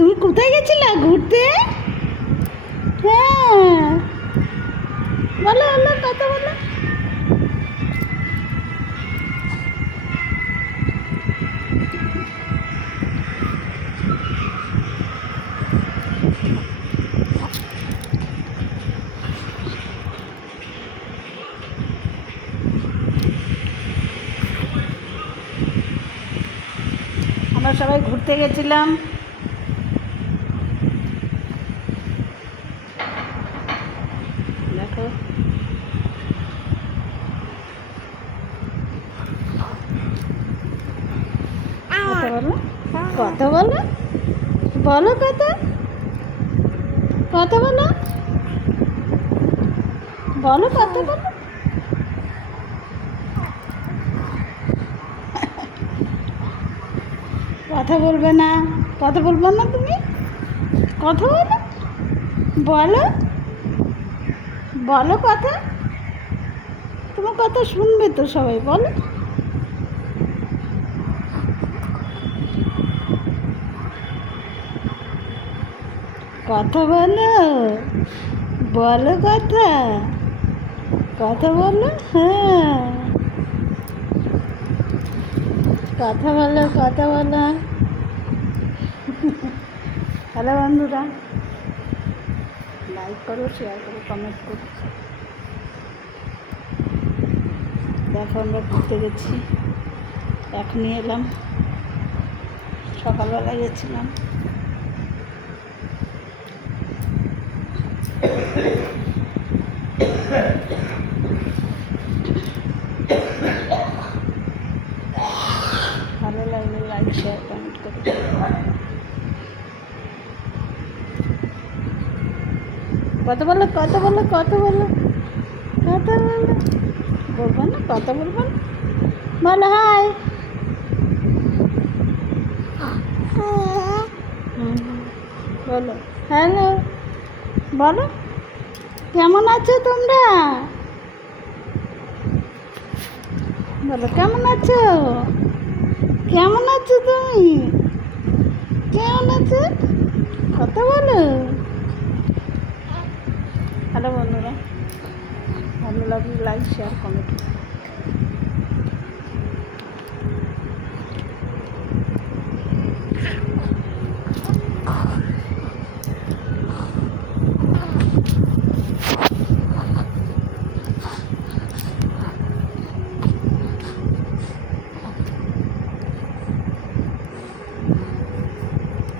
তুমি কোথায় গেছিলে ঘুরতে? হ্যাঁ, বলো বলো, কথা বলো। আমরা সবাই ঘুরতে গেছিলাম। দেখো, কথা বলো, কথা বলো, বলো কথা, কথা বলো, বলো কথা বলো। কথা বলবে না? কথা বলবে না তুমি? কথা বলো, বলো, বলো কথা। তোমার কথা শুনবে তো সবাই, বলো। কথা বলো, বলো কথা, কথা বলো। হ্যাঁ, কথা বলো, কথা বলো। হ্যালো বন্ধুরা, লাইক করো, শেয়ার করো, কমেন্ট করো। দেখো, আমরা ঘুরতে গেছি, এখনই এলাম, সকালবেলা গেছিলাম। ভালো লাগলে লাইক শেয়ার কমেন্ট করো। কথা বলো, কথা বলো, কথা বলো, কথা বলো। বলবো না? কথা বলবো না? বলো হাই। বলো হ্যালো, বলো কেমন আছো তোমরা? বলো কেমন আছো? কেমন আছো তুমি? কেমন আছো? কথা বলো। হ্যালো বন্ধুরা, ভালো লাগলে লাইক শেয়ার কমেন্ট